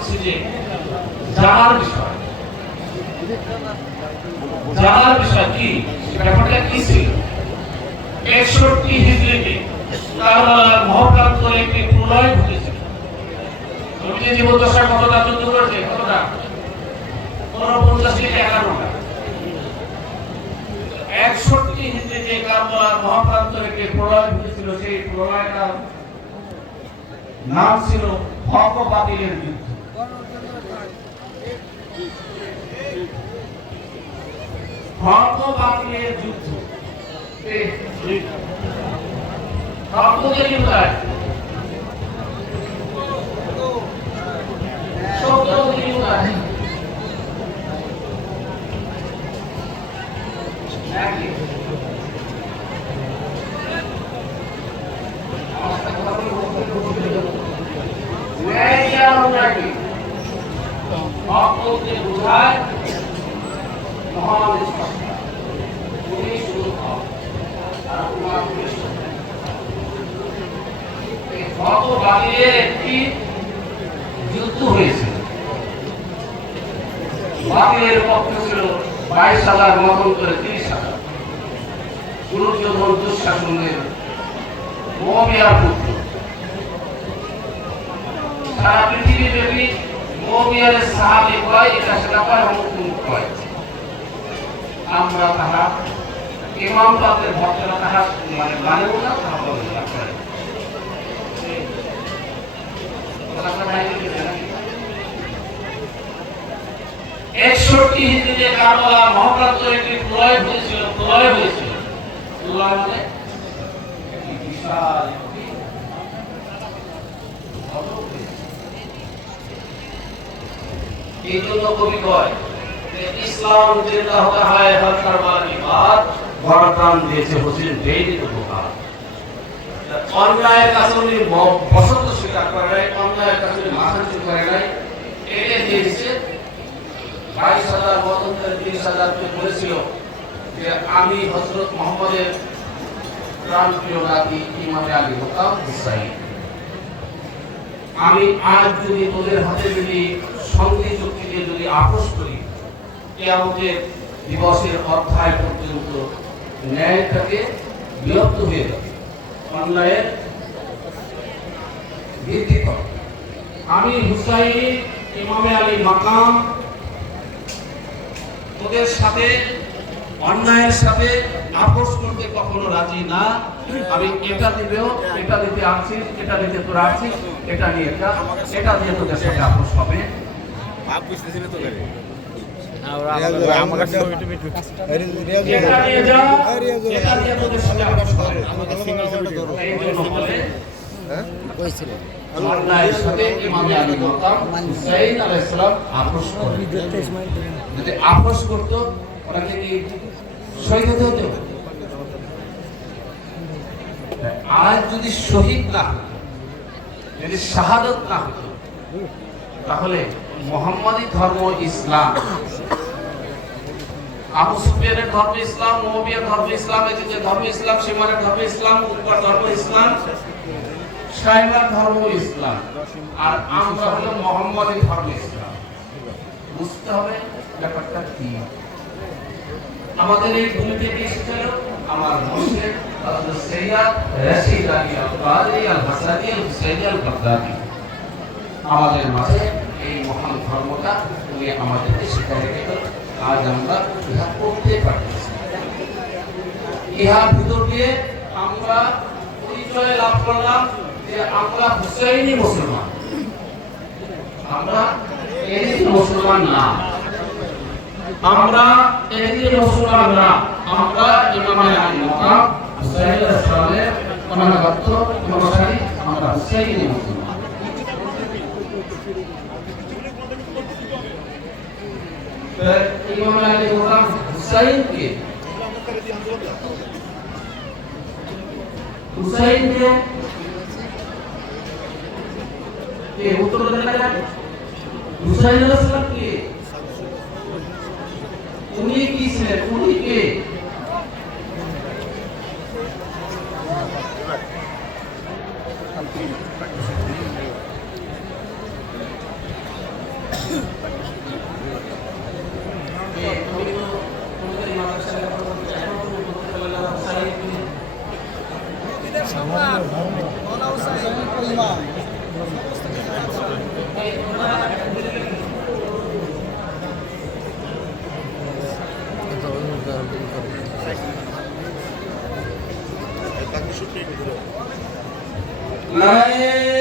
হচ্ছে যে জানার বিষয়। জানার বিষয় কি, ব্যাপারটা কি ছিল? 61 হিজরিতে কারবালার মহাপ্রান্তরে একটি প্রলয় ঘটেছিল। নবীজি জীবদ্দশায় কতটা যুদ্ধ করেছে? কতটা? 49 থেকে 51টা। 61 হিজরিতে কারবালার মহাপ্রান্তরে একটি প্রলয় ঘটেছিল। সেই প্রলয়টার নাম ছিল হক ও বাতিলের যুদ্ধ। হক ও বাতিলের যুদ্ধ। হক বলতে কি বোঝায়? সত্য বলতে কি বোঝায়? হক বলতে বোঝায় মহান স্রষ্টা, উনি শুধু হক, আর উনার হক ও বাতিলের একটি যুদ্ধ হয়েছে। বাতিলের পক্ষ ছিল 22,000 মতান্তরে 30,000। দুর্যোধন দুঃশাসনের মুআবিয়ার পুত্র। সারা পৃথিবী ব্যাপী মুআবিয়ার সাহাবী কয়, এটা সেটা কয়, হুকুম কয়। আমরা তাহা ইমাম তাদের ভক্তরা তাহা মানেও না, তাহা বলে না। 61 হিজরিতে কারবালার মহাপ্রান্তরে একটি প্রলয় হয়েছিল। প্রলয় মানে একটি বিশাল এই জন্য কবি কয় যে ইসলাম জিন্দা হতে হয় হর কারবালার কি বাত, বড়প্রাণ দিয়েছে হোসেন বেইলি তো বোকা। অন্যায়ের কাছে উনি বসন্ত স্বীকার করে নাই, অন্যায়ের কাছে উনি মাথা নিচু করে নাই। এটা দিয়েছে 22,000 মতান্তরে 30,000কে বলেছিল যে আমি হযরত মুহাম্মদের প্রাণপ্রিয় নাতি ইমামে আলী হতাম হুসাইন। আমি আজ যদি তোদের হাতে যদি সন্ধি চুক্তিকে যদি আপোষ করি, কিয়ামতের দিবসের অধ্যায় পর্যন্ত ন্যায়টাকে বিলুপ্ত হয়ে যাবে, অন্যায়ের ভিত্তি করে। আমি হুসাইন ইমামে আলী মাকাম তোদের সাথে অন্যায়ের সাথে আপোষ করতে কখনো রাজি না। আমি এটা দিবেও, এটা দিতে আছিস, এটা দিতে তোরা আছিস, এটা নিয়ে যা, এটা দিয়ে তোদের সাথে আপোষ হবে। অন্যায়ের সাথে ইমামে আলী মাকাম হুসাইন আলাইহিস সালাম আপোষ করে। যদি আপোষ করতো ওনাকে কি শহীদ হতে হতো? আজ যদি শহীদ না, যদি শাহাদত না হতো, তাহলে মুহাম্মাদি ধর্ম ইসলাম, আবু সুফিয়ানের ধর্ম ইসলাম, মুআবিয়ার ধর্ম ইসলাম, এজিদের ধর্ম ইসলাম, শিমারের ধর্ম ইসলাম, উকবার ধর্ম ইসলাম, শাইবার ধর্ম ইসলাম, আর আমরা হলো মুহাম্মাদি ধর্ম ইসলাম। বুঝতে হবে ব্যাপারটা কি। আমাদের এই ভূমিতে কি এসেছিল? আমার মুর্শিদ হযরত সৈয়দ রাশিদ আলী আল-কাদরি আল-হাসানি আল-হুসাইনি আল-বাগদাদি আমাদের মাঝে এই মহান ধর্মটা উনি আমাদেরকে শিখাই রেখে আজ আমরা ইহা করতে পারতেছি। ইহার ভিতর দিয়ে আমরা পরিচয় লাভ করলাম যে আমরা হুসাইনি মুসলমান, আমরা এজিদি মুসলমান না, আমরা এজিদি মুসলমান না, আমরা ইমামে আলী মাকাম হুসাইন আলাইহিস সালামের অনাগত অনুসারী, আমরা হুসাইনি মুসলমান। ইমামে আলী মাকাম হুসাইনকে কে উত্তর দেন না? হুসাইন আলাইহিস সালাম কে? উনি কি ছিলেন? উনি কে? নারায়ে